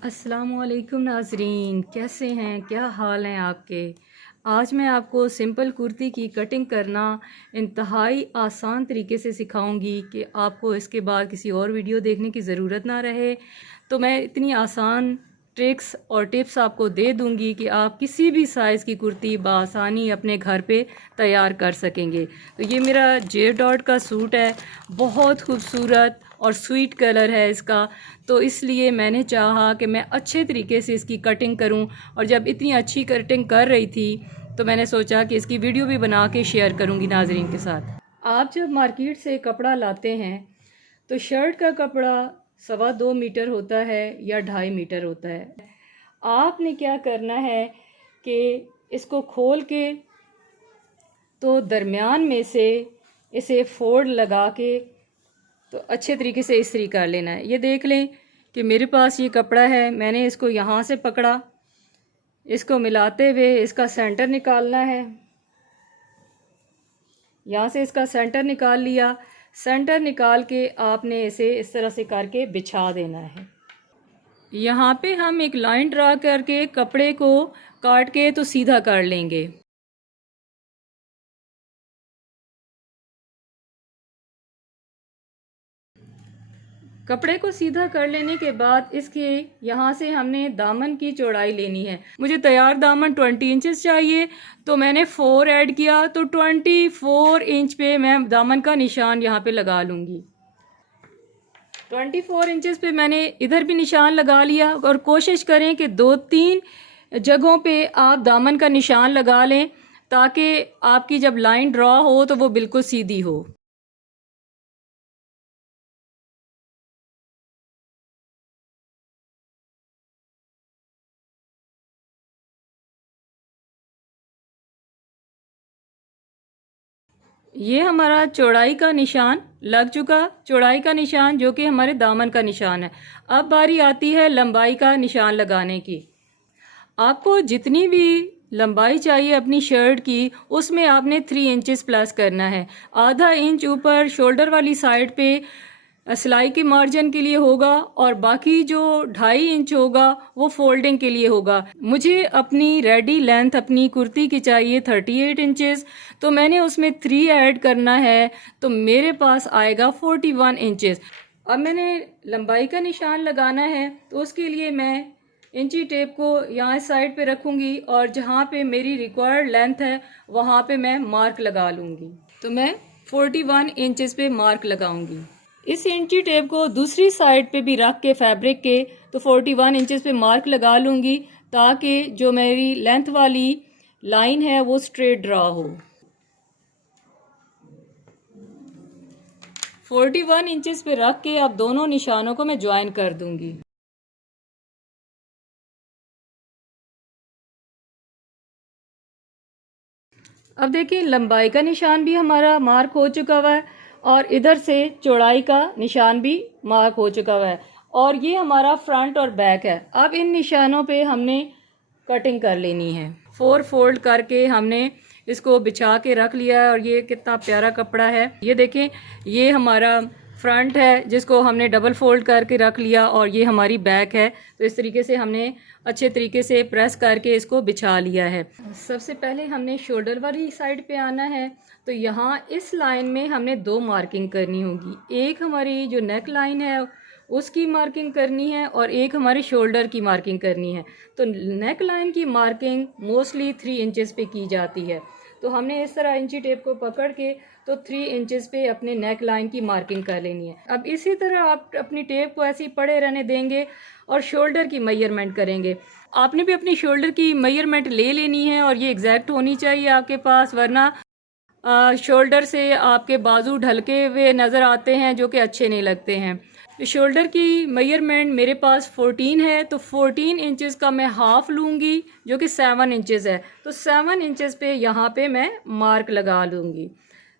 अस्सलामुअलैकुम नाजरीन, कैसे हैं, क्या हाल हैं आपके। आज मैं आपको सिंपल कुर्ती की कटिंग करना इंतहाई आसान तरीके से सिखाऊंगी कि आपको इसके बाद किसी और वीडियो देखने की ज़रूरत ना रहे। तो मैं इतनी आसान ट्रिक्स और टिप्स आपको दे दूंगी कि आप किसी भी साइज़ की कुर्ती बआसानी अपने घर पे तैयार कर सकेंगे। तो ये मेरा जे डॉट का सूट है, बहुत खूबसूरत और स्वीट कलर है इसका। तो इसलिए मैंने चाहा कि मैं अच्छे तरीके से इसकी कटिंग करूं, और जब इतनी अच्छी कटिंग कर रही थी तो मैंने सोचा कि इसकी वीडियो भी बना के शेयर करूंगी नाजरीन के साथ। आप जब मार्केट से कपड़ा लाते हैं तो शर्ट का कपड़ा 2.25 मीटर होता है या 2.5 मीटर होता है। आपने क्या करना है कि इसको खोल के तो दरमियान में से इसे फोल्ड लगा के तो अच्छे तरीके से इस्त्री कर लेना है। ये देख लें कि मेरे पास ये कपड़ा है, मैंने इसको यहाँ से पकड़ा, इसको मिलाते हुए इसका सेंटर निकालना है। यहाँ से इसका सेंटर निकाल लिया। सेंटर निकाल के आपने इसे इस तरह से करके बिछा देना है। यहाँ पे हम एक लाइन ड्रा करके कपड़े को काट के तो सीधा कर लेंगे। कपड़े को सीधा कर लेने के बाद इसके यहाँ से हमने दामन की चौड़ाई लेनी है। मुझे तैयार दामन 20 इंचेस चाहिए, तो मैंने 4 ऐड किया, तो 24 इंच पे मैं दामन का निशान यहाँ पे लगा लूँगी। 24 इंचेस पे मैंने इधर भी निशान लगा लिया। और कोशिश करें कि 2-3 जगहों पे आप दामन का निशान लगा लें, ताकि आपकी जब लाइन ड्रॉ हो तो वो बिल्कुल सीधी हो। ये हमारा चौड़ाई का निशान लग चुका, चौड़ाई का निशान जो कि हमारे दामन का निशान है। अब बारी आती है लंबाई का निशान लगाने की। आपको जितनी भी लंबाई चाहिए अपनी शर्ट की, उसमें आपने 3 इंचेस प्लस करना है। आधा इंच ऊपर शोल्डर वाली साइड पे सिलाई के मार्जिन के लिए होगा, और बाकी जो 2.5 इंच होगा वो फोल्डिंग के लिए होगा। मुझे अपनी रेडी लेंथ अपनी कुर्ती की चाहिए 38 इंचेस, तो मैंने उसमें 3 ऐड करना है, तो मेरे पास आएगा 41 इंचेस। अब मैंने लंबाई का निशान लगाना है, तो उसके लिए मैं इंची टेप को यहाँ साइड पे रखूँगी, और जहाँ पे मेरी रिक्वायर्ड लेंथ है वहाँ पे मैं मार्क लगा लूँगी। तो मैं 41 इंचेस पे मार्क लगाऊंगी। इस इंची टेप को दूसरी साइड पे भी रख के फैब्रिक के तो 41 इंचेस पे मार्क लगा लूँगी, ताकि जो मेरी लेंथ वाली लाइन है वो स्ट्रेट ड्रा हो। 41 इंचेस पे रख के अब दोनों निशानों को मैं ज्वाइन कर दूंगी। अब देखिए लंबाई का निशान भी हमारा मार्क हो चुका हुआ है, और इधर से चौड़ाई का निशान भी मार्क हो चुका हुआ है, और ये हमारा फ्रंट और बैक है। अब इन निशानों पे हमने कटिंग कर लेनी है। 4 फोल्ड करके हमने इसको बिछा के रख लिया है, और ये कितना प्यारा कपड़ा है। ये देखें, ये हमारा फ्रंट है जिसको हमने डबल फोल्ड करके रख लिया, और ये हमारी बैक है। तो इस तरीके से हमने अच्छे तरीके से प्रेस करके इसको बिछा लिया है। सबसे पहले हमने शोल्डर वाली साइड पे आना है, तो यहाँ इस लाइन में हमने 2 मार्किंग करनी होगी। एक हमारी जो नेक लाइन है उसकी मार्किंग करनी है, और एक हमारे शोल्डर की मार्किंग करनी है। तो नेक लाइन की मार्किंग मोस्टली 3 इंचेस पे की जाती है, तो हमने इस तरह इंची टेप को पकड़ के तो 3 इंचेस पे अपने नेक लाइन की मार्किंग कर लेनी है। अब इसी तरह आप अपनी टेप को ऐसे ही पड़े रहने देंगे और शोल्डर की मेजरमेंट करेंगे। आपने भी अपनी शोल्डर की मेजरमेंट ले लेनी है, और ये एग्जैक्ट होनी चाहिए आपके पास, वरना शोल्डर से आपके बाजू ढलके हुए नज़र आते हैं जो कि अच्छे नहीं लगते हैं। शोल्डर की मेजरमेंट मेरे पास 14 है, तो 14 इंचेस का मैं हाफ लूँगी जो कि 7 इंचेस है। तो 7 इंचेस पे यहाँ पे मैं मार्क लगा लूँगी।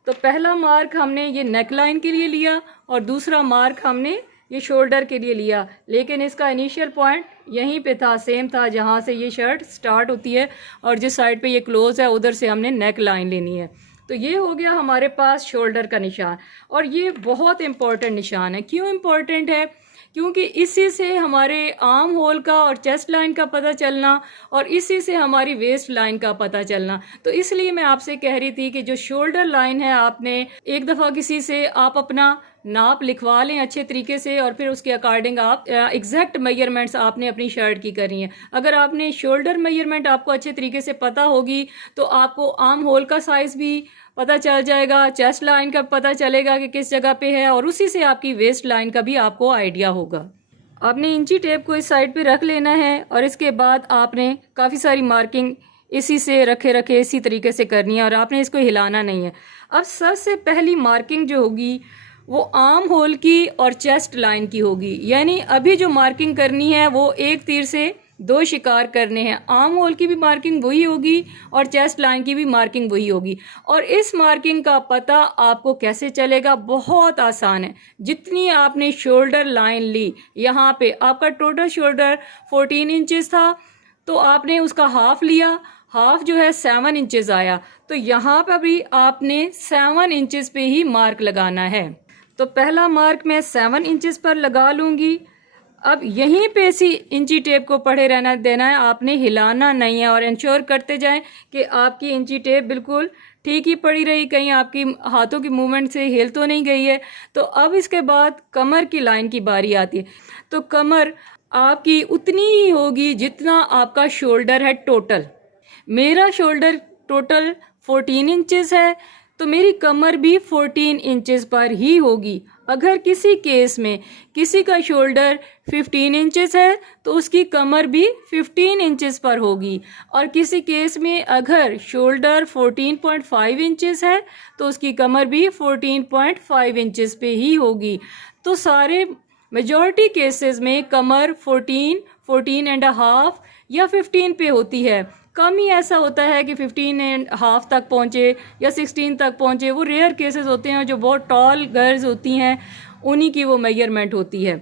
तो पहला मार्क हमने ये नेक लाइन के लिए लिया, और दूसरा मार्क हमने ये शोल्डर के लिए लिया, लेकिन इसका इनिशियल पॉइंट यहीं पे था, सेम था जहाँ से ये शर्ट स्टार्ट होती है, और जिस साइड पे ये क्लोज है उधर से हमने नेक लाइन लेनी है। तो ये हो गया हमारे पास शोल्डर का निशान, और ये बहुत इम्पॉर्टेंट निशान है। क्यों इम्पॉर्टेंट है क्योंकि इसी से हमारे आर्म होल का और चेस्ट लाइन का पता चलना और इसी से हमारी वेस्ट लाइन का पता चलना। तो इसलिए मैं आपसे कह रही थी कि जो शोल्डर लाइन है, आपने एक दफ़ा किसी से आप अपना नाप लिखवा लें अच्छे तरीके से और फिर उसके अकॉर्डिंग आप एग्जैक्ट मेजरमेंट्स आपने अपनी शर्ट की करनी है। अगर आपने शोल्डर मेजरमेंट आपको अच्छे तरीके से पता होगी तो आपको आर्म होल का साइज़ भी पता चल जाएगा, चेस्ट लाइन का पता चलेगा कि किस जगह पे है, और उसी से आपकी वेस्ट लाइन का भी आपको आइडिया होगा। आपने इंची टेप को इस साइड पे रख लेना है और इसके बाद आपने काफ़ी सारी मार्किंग इसी से रखे इसी तरीके से करनी है और आपने इसको हिलाना नहीं है। अब सबसे पहली मार्किंग जो होगी वो आर्म होल की और चेस्ट लाइन की होगी, यानी अभी जो मार्किंग करनी है वो एक तीर से दो शिकार करने हैं। आर्म होल की भी मार्किंग वही होगी और चेस्ट लाइन की भी मार्किंग वही होगी। और इस मार्किंग का पता आपको कैसे चलेगा? बहुत आसान है। जितनी आपने शोल्डर लाइन ली, यहाँ पे आपका टोटल शोल्डर 14 इंचेस था, तो आपने उसका हाफ लिया, हाफ जो है 7 इंचेस आया, तो यहाँ पर भी आपने 7 इंचेस पे ही मार्क लगाना है। तो पहला मार्क मैं 7 इंचेस पर लगा लूँगी। अब यहीं पे इसी इंची टेप को पड़े रहना देना है, आपने हिलाना नहीं है और इंश्योर करते जाएं कि आपकी इंची टेप बिल्कुल ठीक ही पड़ी रही, कहीं आपकी हाथों की मूवमेंट से हिल तो नहीं गई है। तो अब इसके बाद कमर की लाइन की बारी आती है। तो कमर आपकी उतनी ही होगी जितना आपका शोल्डर है टोटल। मेरा शोल्डर टोटल 14 इंचेस है, तो मेरी कमर भी 14 इंचेस पर ही होगी। अगर किसी केस में किसी का शोल्डर 15 इंचेस है तो उसकी कमर भी 15 इंचेस पर होगी, और किसी केस में अगर शोल्डर 14.5 इंचेस है तो उसकी कमर भी 14.5 इंचेस पे ही होगी। तो सारे मेजॉरिटी केसेस में कमर 14, 14.5 या 15 पे होती है। कम ही ऐसा होता है कि 15.5 तक पहुँचे या 16 तक पहुँचे। वो रेयर केसेस होते हैं, जो बहुत टॉल गर्ल्स होती हैं उन्हीं की वो मेजरमेंट होती है।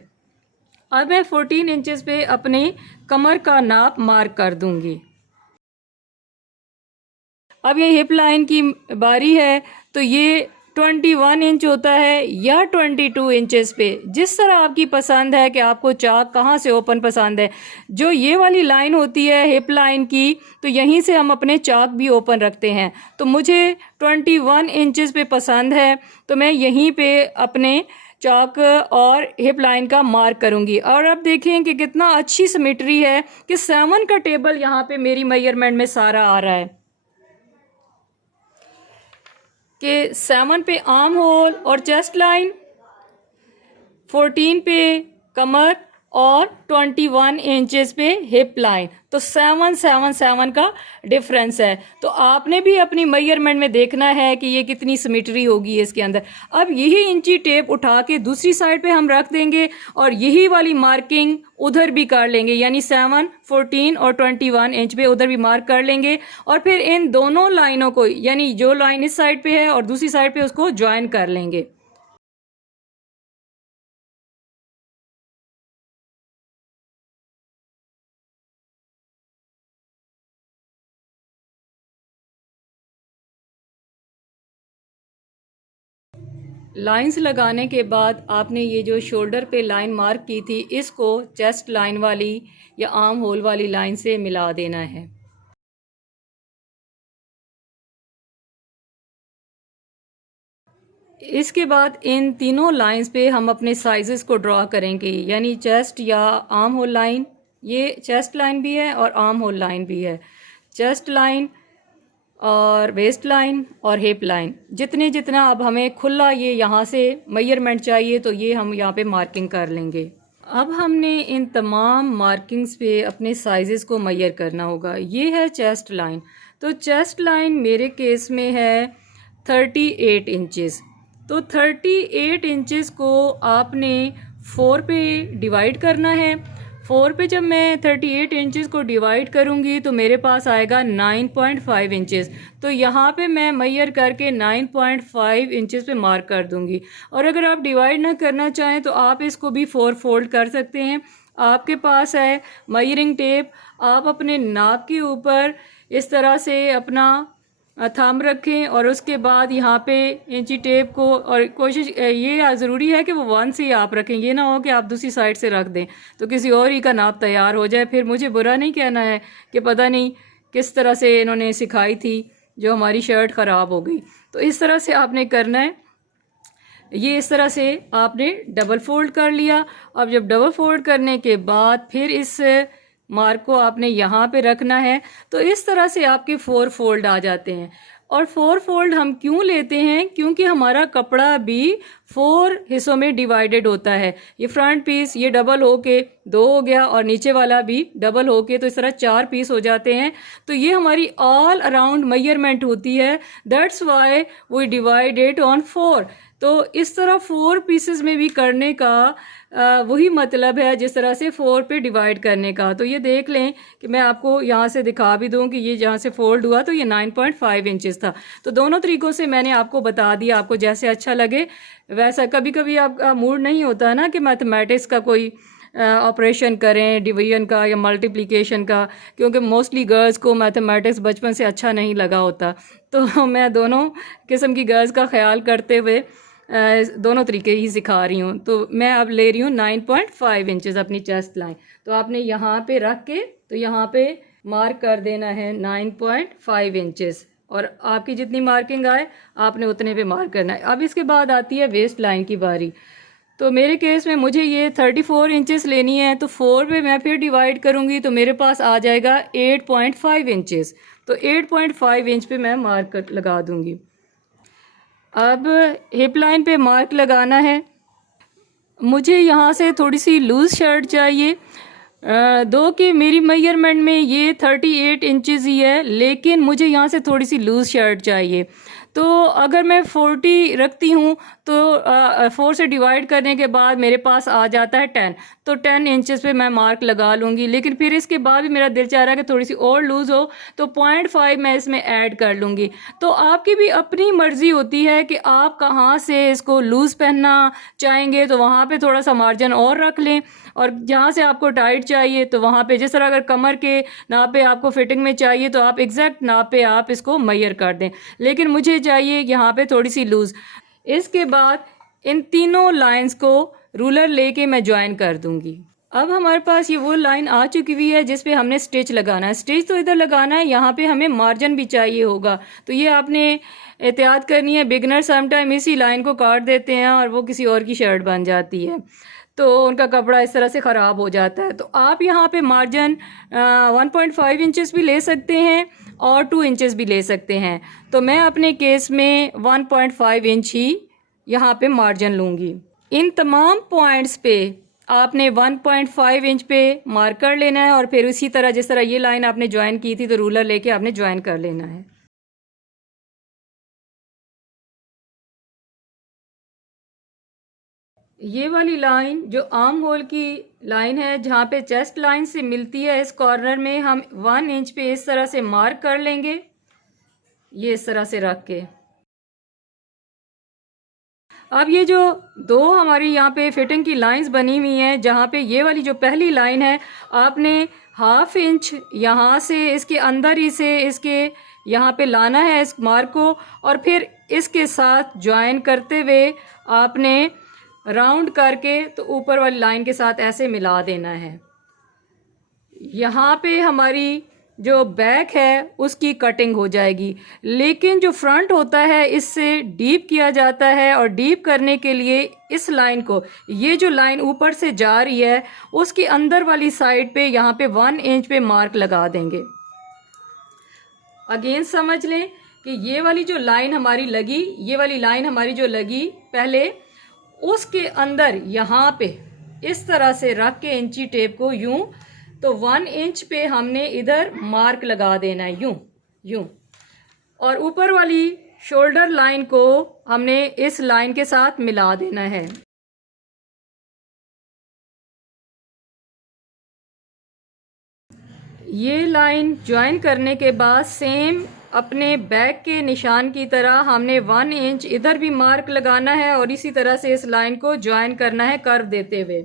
अब मैं 14 इंचेस पे अपने कमर का नाप मार्क कर दूंगी। अब ये हिप लाइन की बारी है, तो ये 21 इंच होता है या 22 इंचेस पे, जिस तरह आपकी पसंद है कि आपको चाक कहाँ से ओपन पसंद है। जो ये वाली लाइन होती है हिप लाइन की, तो यहीं से हम अपने चाक भी ओपन रखते हैं। तो मुझे 21 इंचेस पे पसंद है, तो मैं यहीं पे अपने चाक और हिप लाइन का मार्क करूंगी। और अब देखें कि कितना अच्छी सिमेट्री है कि 7 का टेबल यहाँ पे मेरी मेजरमेंट में सारा आ रहा है कि 7 पे आर्म होल और चेस्ट लाइन, 14 पे कमर और 21 इंचेस पे हिप लाइन। तो 7, 7, 7 का डिफरेंस है। तो आपने भी अपनी मेजरमेंट में देखना है कि ये कितनी सिमेट्री होगी इसके अंदर। अब यही इंची टेप उठा के दूसरी साइड पे हम रख देंगे और यही वाली मार्किंग उधर भी कर लेंगे, यानी 7, 14 और 21 इंच पे उधर भी मार्क कर लेंगे। और फिर इन दोनों लाइनों को, यानी जो लाइन इस साइड पे है और दूसरी साइड पे, उसको ज्वाइन कर लेंगे। लाइंस लगाने के बाद आपने ये जो शोल्डर पे लाइन मार्क की थी, इसको चेस्ट लाइन वाली या आर्म होल वाली लाइन से मिला देना है। इसके बाद इन तीनों लाइंस पे हम अपने साइजेस को ड्रॉ करेंगे, यानी चेस्ट या आर्म होल लाइन, ये चेस्ट लाइन भी है और आर्म होल लाइन भी है। चेस्ट लाइन और वेस्ट लाइन और हिप लाइन, जितना अब हमें खुला ये यहाँ से मेजरमेंट चाहिए, तो ये हम यहाँ पे मार्किंग कर लेंगे। अब हमने इन तमाम मार्किंग्स पे अपने साइजेस को मेजर करना होगा। ये है चेस्ट लाइन, तो चेस्ट लाइन मेरे केस में है 38 इंचेस। तो 38 इंचेस को आपने 4 पे डिवाइड करना है। 4 पे जब मैं 38 इंचेस को डिवाइड करूँगी तो मेरे पास आएगा 9.5 इंचेस। तो यहाँ पे मैं मेजर करके 9.5 इंचेस पे मार्क कर दूँगी। और अगर आप डिवाइड ना करना चाहें तो आप इसको भी 4 फोल्ड कर सकते हैं। आपके पास है मेजरिंग टेप, आप अपने नाप के ऊपर इस तरह से अपना थंब रखें और उसके बाद यहाँ पे इंची टेप को, और कोशिश ये ज़रूरी है कि वो 1 से ही आप रखें, ये ना हो कि आप दूसरी साइड से रख दें तो किसी और ही का नाप तैयार हो जाए, फिर मुझे बुरा नहीं कहना है कि पता नहीं किस तरह से इन्होंने सिखाई थी जो हमारी शर्ट ख़राब हो गई। तो इस तरह से आपने करना है, ये इस तरह से आपने डबल फोल्ड कर लिया। अब जब डबल फोल्ड करने के बाद फिर इस मार्क को आपने यहाँ पे रखना है, तो इस तरह से आपके 4 फोल्ड आ जाते हैं। और 4 फोल्ड हम क्यों लेते हैं, क्योंकि हमारा कपड़ा भी 4 हिस्सों में डिवाइडेड होता है। ये फ्रंट पीस ये डबल होके 2 हो गया और नीचे वाला भी डबल होके, तो इस तरह 4 पीस हो जाते हैं। तो ये हमारी ऑल अराउंड मेजरमेंट होती है, that's why we divide it on 4। तो इस तरह 4 पीसेस में भी करने का वही मतलब है जिस तरह से 4 पे डिवाइड करने का। तो ये देख लें कि मैं आपको यहाँ से दिखा भी दूँ कि ये जहाँ से फोल्ड हुआ तो ये 9.5 इंचेस था। तो दोनों तरीक़ों से मैंने आपको बता दिया, आपको जैसे अच्छा लगे वैसा। कभी कभी आपका मूड नहीं होता ना कि मैथमेटिक्स का कोई ऑपरेशन करें, डिवीजन का या मल्टीप्लिकेशन का, क्योंकि मोस्टली गर्ल्स को मैथमेटिक्स बचपन से अच्छा नहीं लगा होता। तो मैं दोनों किस्म की गर्ल्स का ख्याल करते हुए दोनों तरीके ही सिखा रही हूँ। तो मैं अब ले रही हूँ 9.5 इंचेस अपनी चेस्ट लाइन। तो आपने यहाँ पे रख के तो यहाँ पे मार्क कर देना है 9.5 इंचेस, और आपकी जितनी मार्किंग आए आपने उतने पे मार्क करना है। अब इसके बाद आती है वेस्ट लाइन की बारी। तो मेरे केस में मुझे ये 34 इंचेस लेनी है, तो 4 पे मैं फिर डिवाइड करूँगी तो मेरे पास आ जाएगा 8.5 इंचेस। तो 8.5 इंच पे मैं मार्क लगा दूँगी। अब हिप लाइन पे मार्क लगाना है। मुझे यहाँ से थोड़ी सी लूज़ शर्ट चाहिए, दो कि मेरी मेजरमेंट में ये 38 इंचेस ही है, लेकिन मुझे यहाँ से थोड़ी सी लूज़ शर्ट चाहिए। तो अगर मैं 40 रखती हूँ तो 4 से डिवाइड करने के बाद मेरे पास आ जाता है 10। तो 10 इंचेस पे मैं मार्क लगा लूँगी, लेकिन फिर इसके बाद भी मेरा दिल चाह रहा है कि थोड़ी सी और लूज़ हो, तो 0.5 मैं इसमें ऐड कर लूँगी। तो आपकी भी अपनी मर्ज़ी होती है कि आप कहाँ से इसको लूज़ पहनना चाहेंगे, तो वहाँ पे थोड़ा सा मार्जिन और रख लें, और जहाँ से आपको टाइट चाहिए तो वहाँ पे, जिस तरह अगर कमर के नाप पे आपको फिटिंग में चाहिए तो आप एग्जैक्ट नाप पे आप इसको मेजर कर दें, लेकिन मुझे चाहिए यहाँ पे थोड़ी सी लूज़। इसके बाद इन तीनों लाइंस को रूलर लेके मैं ज्वाइन कर दूंगी। अब हमारे पास ये वो लाइन आ चुकी हुई है जिस पे हमने स्टिच लगाना है। स्टिच तो इधर लगाना है, यहाँ पे हमें मार्जिन भी चाहिए होगा, तो ये आपने एहतियात करनी है। बिगनर समटाइम इसी लाइन को काट देते हैं और वो किसी और की शर्ट बन जाती है, तो उनका कपड़ा इस तरह से ख़राब हो जाता है। तो आप यहाँ पे मार्जिन 1.5 इंचेस भी ले सकते हैं और 2 इंचेस भी ले सकते हैं। तो मैं अपने केस में 1.5 इंच ही यहाँ पे मार्जिन लूँगी। इन तमाम पॉइंट्स पे आपने 1.5 इंच पे मार्क कर लेना है, और फिर उसी तरह जिस तरह ये लाइन आपने ज्वाइन की थी तो रूलर लेके आपने ज्वाइन कर लेना है। ये वाली लाइन जो आर्म होल की लाइन है, जहाँ पे चेस्ट लाइन से मिलती है, इस कॉर्नर में हम 1 इंच पे इस तरह से मार्क कर लेंगे, ये इस तरह से रख के। अब ये जो दो हमारी यहाँ पे फिटिंग की लाइंस बनी हुई हैं, जहाँ पे ये वाली जो पहली लाइन है, आपने 1/2 इंच यहाँ से इसके अंदर ही से इसके यहाँ पे लाना है इस मार्क को, और फिर इसके साथ ज्वाइन करते हुए आपने राउंड करके तो ऊपर वाली लाइन के साथ ऐसे मिला देना है। यहाँ पे हमारी जो बैक है उसकी कटिंग हो जाएगी, लेकिन जो फ्रंट होता है इससे डीप किया जाता है, और डीप करने के लिए इस लाइन को, ये जो लाइन ऊपर से जा रही है उसकी अंदर वाली साइड पे यहाँ पे 1 इंच पे मार्क लगा देंगे। अगेन समझ लें कि ये वाली जो लाइन हमारी लगी, ये वाली लाइन हमारी जो लगी पहले, उसके अंदर यहाँ पे इस तरह से रख के इंची टेप को यूं, तो 1 इंच पे हमने इधर मार्क लगा देना है यूं यूं, और ऊपर वाली शोल्डर लाइन को हमने इस लाइन के साथ मिला देना है। ये लाइन ज्वाइन करने के बाद सेम अपने बैक के निशान की तरह हमने 1 इंच इधर भी मार्क लगाना है, और इसी तरह से इस लाइन को ज्वाइन करना है कर्व देते हुए।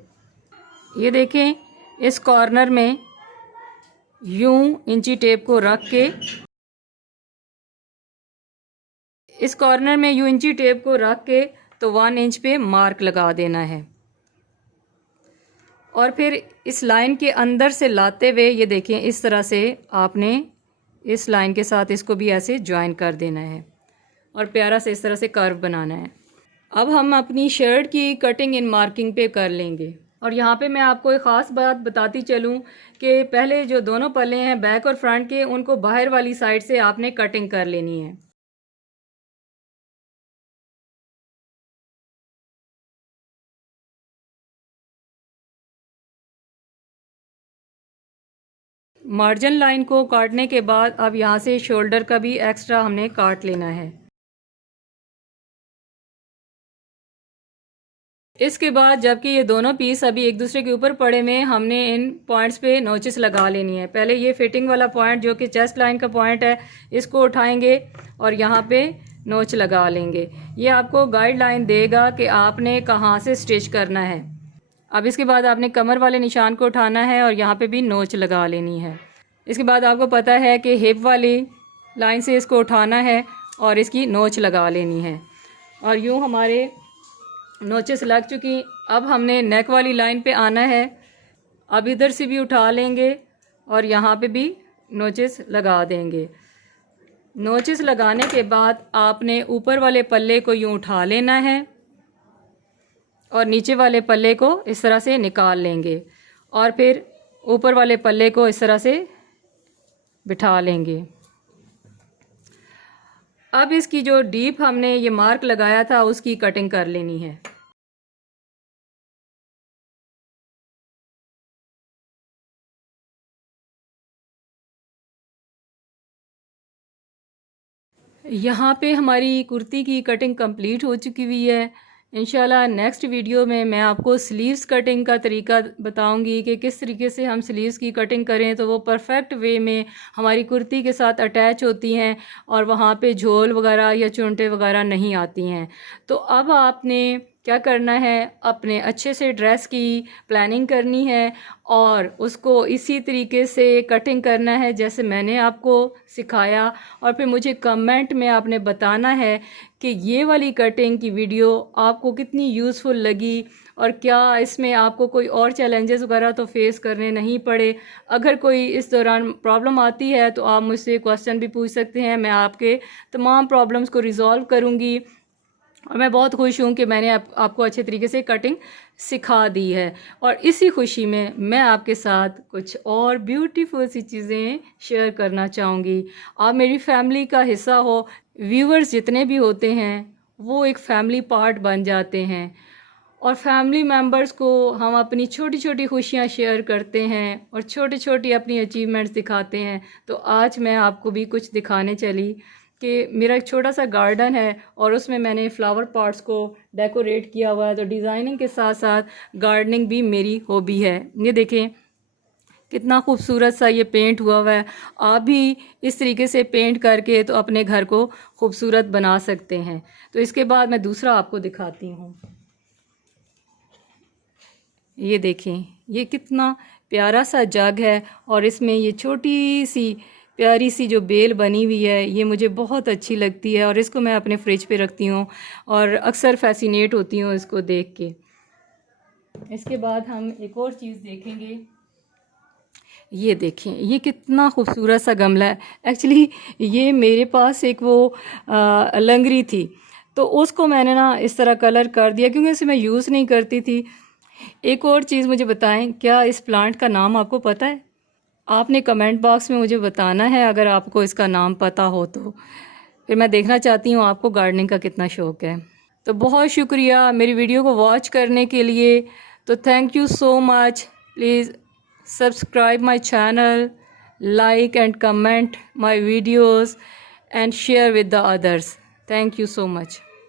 ये देखें, इस कॉर्नर में यूं इंची टेप को रख के इस कॉर्नर में यूं इंची टेप को रख के तो 1 इंच पे मार्क लगा देना है और फिर इस लाइन के अंदर से लाते हुए ये देखें इस तरह से आपने इस लाइन के साथ इसको भी ऐसे ज्वाइन कर देना है और प्यारा से इस तरह से कर्व बनाना है। अब हम अपनी शर्ट की कटिंग इन मार्किंग पे कर लेंगे। और यहाँ पे मैं आपको एक ख़ास बात बताती चलूँ कि पहले जो दोनों पल्ले हैं बैक और फ्रंट के, उनको बाहर वाली साइड से आपने कटिंग कर लेनी है। मार्जिन लाइन को काटने के बाद अब यहाँ से शोल्डर का भी एक्स्ट्रा हमने काट लेना है। इसके बाद जबकि ये दोनों पीस अभी एक दूसरे के ऊपर पड़े में, हमने इन पॉइंट्स पे नोचेस लगा लेनी है। पहले ये फिटिंग वाला पॉइंट जो कि चेस्ट लाइन का पॉइंट है, इसको उठाएंगे और यहाँ पे नोच लगा लेंगे। ये आपको गाइडलाइन देगा कि आपने कहाँ से स्टिच करना है। अब इसके बाद आपने कमर वाले निशान को उठाना है और यहाँ पे भी नोच लगा लेनी है। इसके बाद आपको पता है कि हिप वाली लाइन से इसको उठाना है और इसकी नोच लगा लेनी है। और यूँ हमारे नोचेस लग चुकी। अब हमने नेक वाली लाइन पे आना है। अब इधर से भी उठा लेंगे और यहाँ पे भी नोचेस लगा देंगे। नोचेस लगाने के बाद आपने ऊपर वाले पल्ले को यूँ उठा लेना है और नीचे वाले पल्ले को इस तरह से निकाल लेंगे और फिर ऊपर वाले पल्ले को इस तरह से बिठा लेंगे। अब इसकी जो डीप हमने ये मार्क लगाया था उसकी कटिंग कर लेनी है। यहाँ पे हमारी कुर्ती की कटिंग कंप्लीट हो चुकी हुई है। इंशाल्लाह नेक्स्ट वीडियो में मैं आपको स्लीव्स कटिंग का तरीका बताऊंगी कि किस तरीके से हम स्लीव्स की कटिंग करें तो वो परफेक्ट वे में हमारी कुर्ती के साथ अटैच होती हैं और वहाँ पे झोल वगैरह या चुनटे वगैरह नहीं आती हैं। तो अब आपने क्या करना है, अपने अच्छे से ड्रेस की प्लानिंग करनी है और उसको इसी तरीके से कटिंग करना है जैसे मैंने आपको सिखाया। और फिर मुझे कमेंट में आपने बताना है कि ये वाली कटिंग की वीडियो आपको कितनी यूज़फुल लगी और क्या इसमें आपको कोई और चैलेंजेस वगैरह तो फेस करने नहीं पड़े। अगर कोई इस दौरान प्रॉब्लम आती है तो आप मुझसे क्वेश्चन भी पूछ सकते हैं, मैं आपके तमाम प्रॉब्लम्स को रिज़ॉल्व करूँगी। और मैं बहुत खुश हूँ कि मैंने आपको अच्छे तरीके से कटिंग सिखा दी है। और इसी खुशी में मैं आपके साथ कुछ और ब्यूटीफुल सी चीज़ें शेयर करना चाहूँगी। आप मेरी फैमिली का हिस्सा हो। व्यूअर्स जितने भी होते हैं वो एक फैमिली पार्ट बन जाते हैं और फैमिली मेम्बर्स को हम अपनी छोटी छोटी खुशियाँ शेयर करते हैं और छोटी छोटी अपनी अचीवमेंट्स दिखाते हैं। तो आज मैं आपको भी कुछ दिखाने चली कि मेरा एक छोटा सा गार्डन है और उसमें मैंने फ्लावर पॉट्स को डेकोरेट किया हुआ है। तो डिज़ाइनिंग के साथ साथ गार्डनिंग भी मेरी हॉबी है। ये देखें कितना खूबसूरत सा ये पेंट हुआ है। आप भी इस तरीके से पेंट करके तो अपने घर को खूबसूरत बना सकते हैं। तो इसके बाद मैं दूसरा आपको दिखाती हूँ। ये देखें ये कितना प्यारा सा जग है और इसमें ये छोटी सी प्यारी सी जो बेल बनी हुई है ये मुझे बहुत अच्छी लगती है और इसको मैं अपने फ्रिज पे रखती हूँ और अक्सर फैसिनेट होती हूँ इसको देख के। इसके बाद हम एक और चीज़ देखेंगे। ये देखें ये कितना खूबसूरत सा गमला है। एक्चुअली ये मेरे पास एक वो लंगरी थी तो उसको मैंने ना इस तरह कलर कर दिया क्योंकि इसे मैं यूज़ नहीं करती थी। एक और चीज़ मुझे बताएं, क्या इस प्लांट का नाम आपको पता है? आपने कमेंट बॉक्स में मुझे बताना है अगर आपको इसका नाम पता हो तो। फिर मैं देखना चाहती हूँ आपको गार्डनिंग का कितना शौक़ है। तो बहुत शुक्रिया मेरी वीडियो को वॉच करने के लिए। तो thank you so much. Please subscribe my channel, like and comment my videos and share with the others. Thank you so much.